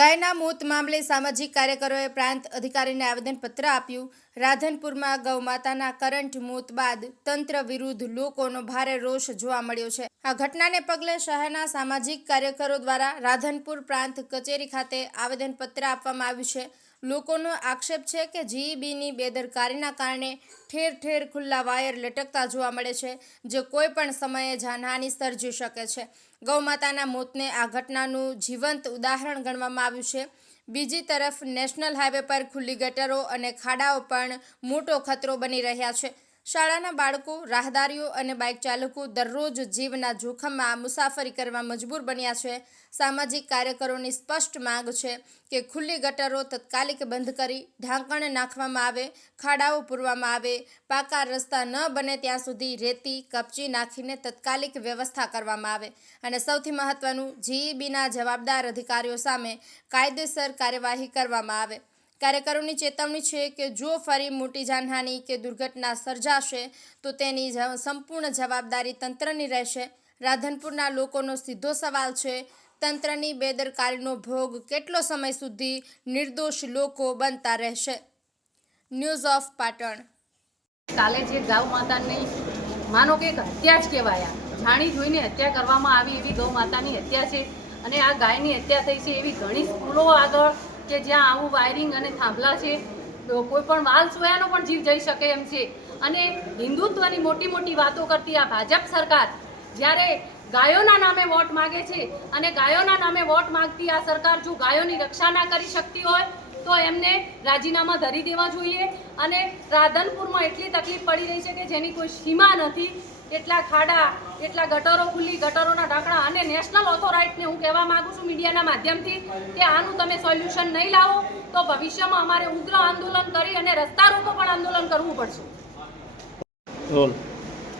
ગાયના મોત મામલે સામાજિક કાર્યકરોએ પ્રાંત અધિકારીને આવેદનપત્ર આપ્યું. રાધનપુરમાં ગૌમાતાના કરંટ મોત બાદ તંત્ર વિરુદ્ધ લોકોનો ભારે રોષ જોવા મળ્યો છે. આ ઘટનાને પગલે શહેરના સામાજિક કાર્યકરો દ્વારા રાધનપુર પ્રાંત કચેરી ખાતે આવેદનપત્ર આપવામાં આવ્યું છે. લોકોનો આક્ષેપ છે કે જીઈબીની બેદરકારીના કારણે ઠેર ઠેર ખુલ્લા વાયર લટકતા જોવા મળે છે, જે કોઈ પણ સમયે જાનહાનિ સર્જી શકે છે. ગૌમાતાના મોતને આ ઘટનાનું જીવંત ઉદાહરણ ગણવામાં આવ્યું છે. બીજી તરફ નેશનલ હાઈવે પર ખુલ્લી ગટરો અને ખાડાઓ પણ મોટો ખતરો બની રહ્યા છે. શાળાના બાળકો, રાહદારીઓ અને બાઇક ચાલકો દરરોજ જીવના જોખમમાં મુસાફરી કરવા મજબૂર બન્યા છે. સામાજિક કાર્યકરોની સ્પષ્ટ માંગ છે કે ખુલ્લી ગટરો તત્કાલિક બંધ કરી ઢાંકણ નાખવામાં આવે, ખાડાઓ પૂરવામાં આવે, પાકા રસ્તા ન બને ત્યાં સુધી રેતી, કપચી નાખીને તત્કાલિક વ્યવસ્થા કરવામાં આવે. અને સૌથી મહત્વનું, જીઈબીના જવાબદાર અધિકારીઓ સામે કાયદેસર કાર્યવાહી કરવામાં આવે. કાર્યકરોની ચેતવણી છે કે જો ફરી મોટી જાનહાનિ કે દુર્ઘટના સર્જાશે, તો તેની સંપૂર્ણ જવાબદારી તંત્રની રહેશે. રાધનપુરના લોકોનો સીધો સવાલ છે, તંત્રની બેદરકારીનો ભોગ કેટલો સમય સુધી નિર્દોષ લોકો બનતા રહેશે? News of Patan. કાલે જે ગૌ માતાની, માનો કે હત્યા જ કહેવાય જાણી જોઈને હત્યા કરવામાં આવી એવી ગૌ માતાની હત્યા છે અને આ ગાયની હત્યા થઈ છે એવી ઘણી સ્કૂલો આગળ કે જ્યાં આવું વાયરિંગ અને થાંભલા છે, તો કોઈ પણ વાલ સોયાનો પણ જીવ જઈ શકે એમ છે. અને હિન્દુત્વની મોટી મોટી વાતો કરતી આ ભાજપ સરકાર, જ્યારે ગાયોના નામે વોટ માગે છે, અને ગાયોના નામે વોટ માંગતી આ સરકાર જો ગાયોની રક્ષા ના કરી શકતી હોય તો એમને રાજીનામા ધરી દેવા જોઈએ અને રાધનપુરમાં એટલી તકલીફ પડી રહી છે કે જેની કોઈ સીમા નથી. એટલા ખાડા એટલા ગટરો ખુલ્લી, ગટરોના ઢાંકણા અને નેશનલ ઓથોરાઇટને હું કહેવા માગું છું મીડિયાના માધ્યમથી કે આનું તમે સોલ્યુશન નહીં લાવો તો ભવિષ્યમાં અમારે ઉગ્ર આંદોલન કરી અને રસ્તા રોકો પણ આંદોલન કરવું પડશે.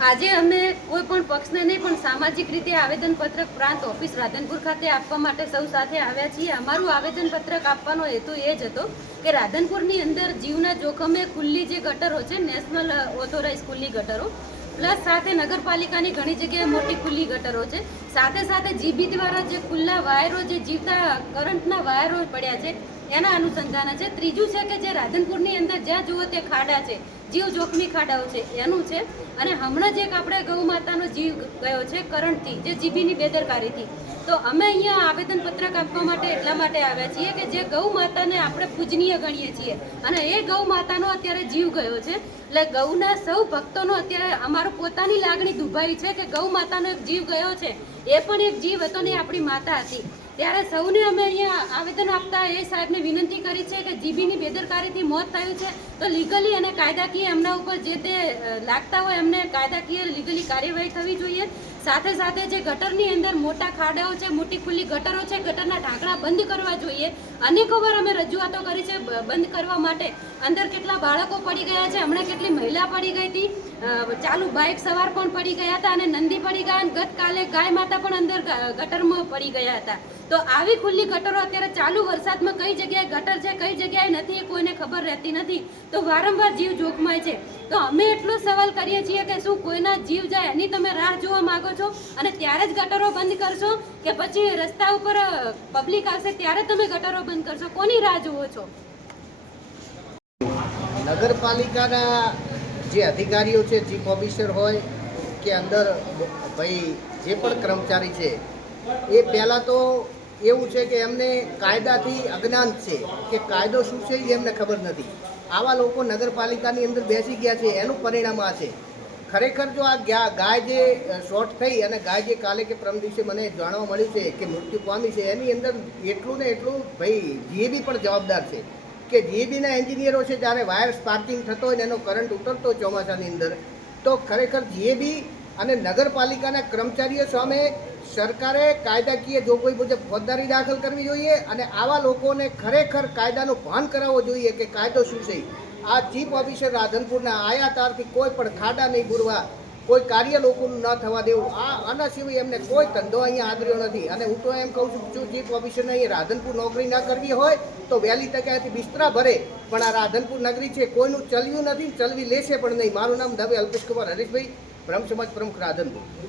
આજે અમે કોઈ પણ પક્ષને નહીં, પણ સામાજિક રીતે આવેદનપત્રક પ્રાંત ઓફિસ રાધનપુર ખાતે આપવા માટે સૌ સાથે આવ્યા છીએ. અમારું આવેદનપત્રક આપવાનો હેતુ એ જ હતો કે રાધનપુરની અંદર જીવના જોખમે ખુલ્લી જે ગટરો છે, નેશનલ ઓથોરાઇઝ ખુલ્લી ગટરો, પ્લસ સાથે નગરપાલિકાની ઘણી જગ્યાએ મોટી ખુલ્લી ગટરો છે. સાથે સાથે જીબી દ્વારા જે ખુલ્લા વાયરો જે જીવતા કરંટના વાયરો પડ્યા છે, એના અનુસંધાન છે. ત્રીજું છે કે જે રાધનપુરની અંદર જ્યાં જુઓ તે ખાડા છે. જીવ જોખમી ખાડાઓ છે, એનું છે. અને હમણાં જ એક આપણે ગૌ માતાનો જીવ ગયો છે કરંટથી જે જીબીની બેદરકારીથી. તો અમે અહીંયા આવેદનપત્રક આપવા માટે એટલા માટે આવ્યા છીએ કે જે ગૌ માતાને આપણે પૂજનીય ગણીએ છીએ. અને એ ગૌ માતાનો અત્યારે જીવ ગયો છે. એટલે ગૌના સૌ ભક્તોનો અત્યારે અમારું પોતાની લાગણી દુભાઈ છે કે ગૌ માતાનો એક જીવ ગયો છે. એ પણ એક જીવ હતો ને આપણી માતા હતી. ત્યારે સૌને અમે અહીંયા આવેદન આપતા એ સાહેબને વિનંતી કરી છે કે જીબીની બેદરકારીથી મોત થયું છે. તો લીગલી અને કાયદાકીય એમના ઉપર જે તે લાગતા હોય એમને કાયદાકીય લીગલી કાર્યવાહી થવી જોઈએ. સાથે સાથે જે ગટરની અંદર મોટા ખાડાઓ છે, મોટી ખુલ્લી ગટરો છે, ગટરના ઢાંકણા બંધ કરવા જોઈએ. અનેકો વાર અમે રજૂઆતો કરી છે બંધ કરવા માટે અંદર કેટલા બાળકો પડી ગયા છે, હમણાં કેટલી મહિલા પડી ગઈ હતી. ચાલુ બાઇક સવાર પણ પડી ગયા હતા અને નંદી પડી ગયા અને ગતકાલે ગાય માતા પણ અંદર ગટરમાં પડી ગયા હતા. તો આવી ખુલ્લી ગટરો અત્યારે ચાલુ વરસાદમાં કઈ જગ્યાએ ગટર છે, કઈ જગ્યાએ નથી એ કોઈને ખબર રહેતી નથી. તો વારંવાર જીવ જોખમાય છે. તો અમે એટલો સવાલ કરીએ છીએ કે શું કોઈના જીવ જાય એની તમે રાહ જોવા માંગો છો? અને ત્યારે જ ગટરો બંધ કરશો કે પછી રસ્તા ઉપર પબ્લિક આવશે ત્યારે તમે ગટરો બંધ કરશો? કોની રાહ જોવો છો? નગરપાલિકાના જે અધિકારીઓ છે ચીફ ઓફિસર હોય કે અંદર ભાઈ જે પણ કર્મચારી છે, એ પહેલાં તો એવું છે કે એમને કાયદાથી અજ્ઞાન છે કે કાયદો શું છે એ એમને ખબર નથી. આવા લોકો નગરપાલિકાની અંદર બેસી ગયા છે, એનું પરિણામ આ છે. ખરેખર જો આ ગયા ગાય જે શોર્ટ થઈ અને ગાય જે કાલે કે પ્રમ દિવસે મને જાણવા મળ્યું છે કે મૃત્યુ પામી છે, એની અંદર એટલું ને એટલું ભાઈ જીએબી પણ જવાબદાર છે. કે જીએબીના એન્જિનિયરો છે, જ્યારે વાયર સ્પાર્કિંગ થતો હોય ને એનો કરંટ ઉતરતો ચોમાસાની અંદર, તો ખરેખર જીએબી અને નગરપાલિકાના કર્મચારીઓ સામે સરકારે કાયદાકીય જોગવાઈ મુજબ ફોજદારી દાખલ કરવી જોઈએ અને આવા લોકોને ખરેખર કાયદાનું ભાન કરાવવો જોઈએ કે કાયદો શું છે. આ ચીફ ઓફિસર રાધનપુરના આયા તારથી કોઈ પણ ખાડા નહીં પૂરવા કોઈ કાર્ય લોકોનું ન થવા દેવું. આ આના સિવાય એમને કોઈ ધંધો અહીંયા આદર્યો નથી. અને હું તો એમ કહું છું જો ચીફ ઓફિસરને અહીંયા રાધનપુર નોકરી ના કરવી હોય, તો વહેલી તકે અહીંથી બિસ્તરા ભરે. પણ આ રાધનપુર નગરી છે, કોઈનું ચલવ્યું નથી ચલવી લેશે પણ નહીં. મારું નામ દવે અલ્પેશ કુમાર હરીશભાઈ બ્રહ્મ સમાજ પ્રમુખ રાધનપુર.